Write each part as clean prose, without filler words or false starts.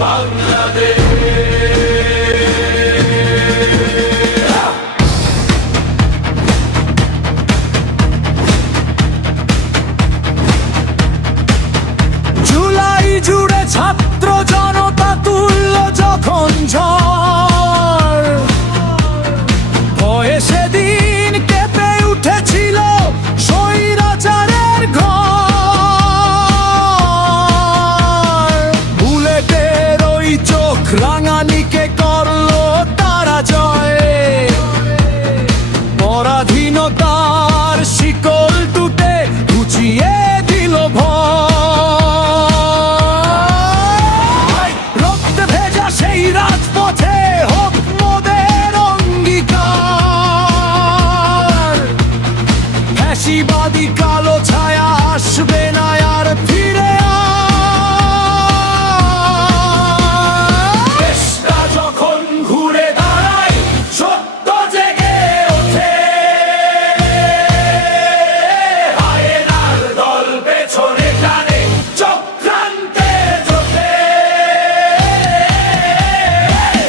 বাংলাদেশ। জুলাই জুড়ে ছাত্র জনতা তুল্য যখন ঝড়, ভয়ে সেদিন কেঁপে উঠেছিল স্বৈরাচারের ঘর। বুলেটের ওই চোখ রাঙানিকে করলো তারা জয়, পরাধীনতার শিকল টুটে ঘুচিয়ে দিল ভয়। রক্তে ভেজা সেই রাজপথে হোক মোদের অঙ্গীকার, ফ্যাসিবাদী কালো ছায়া আসবে না আর ফিরে। দেশটা যখন ঘুরে দাঁড়ায়, সত্য জেগে ওঠে, হায়নার দল পেছনে টানে, চক্রান্তে জোটে।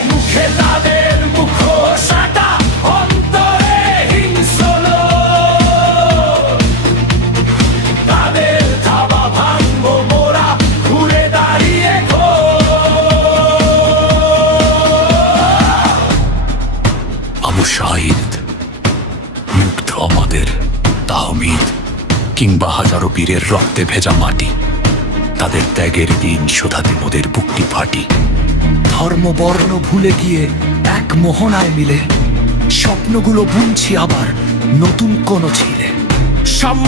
মুখে তাদের মুখোশাটা, অন্তরে হিংস্র লোভ। তাদের থাবা ভাঙবো মোরা, ঘুরে দাঁড়িয়ে আবু শাহিদ, মুগ্ধ আমাদের তাহমিদ, কিংবা হাজারো বীরের রক্তে ভেজা মাটি। তাদের ত্যাগের দিন শোধাতে মোদের বুকটি ফাটি। ধর্ম বর্ণ ভুলে গিয়ে এক মোহনায় মিলে স্বপ্নগুলো বুনছি আবার নতুন কোন ছিলে। সাম্য,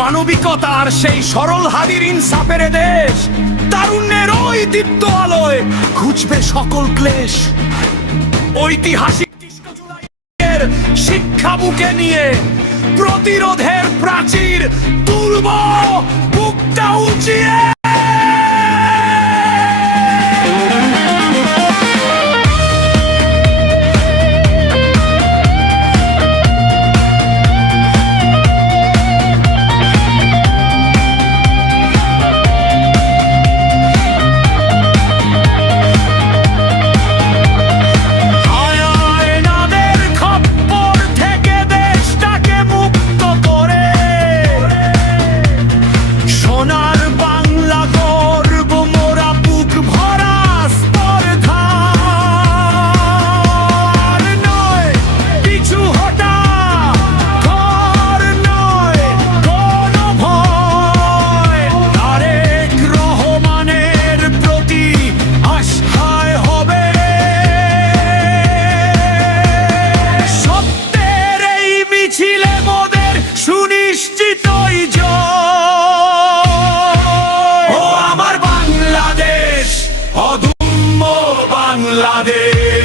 মানবিকতার সেই সরল হাদির ইনসাফের এ দেশ, তারুণ্যের ওই দীপ্ত আলোয় ঘুচবে সকল ক্লেশ। ঐতিহাসিক জুলাইয়ের শিক্ষা বুকে নিয়ে প্রতিরোধের প্রাচীর তুলব বুকটা উঁচিয়ে। আয়নাদের খপ্পর থেকে দেশটাকে মুক্ত করে সোনার বাংলা গর্ব মোরা বুক ভরা স্পর্ধার নয় পিছু হটা, ঘর নয় কোনো ভয়। তারেক রহমানের প্রতি আস্থায় হবে সত্যের এই মিছিলে মোদের সুনিশ্চিতই জয়। ও আমার বাংলাদেশ, অদম্য বাংলাদেশ।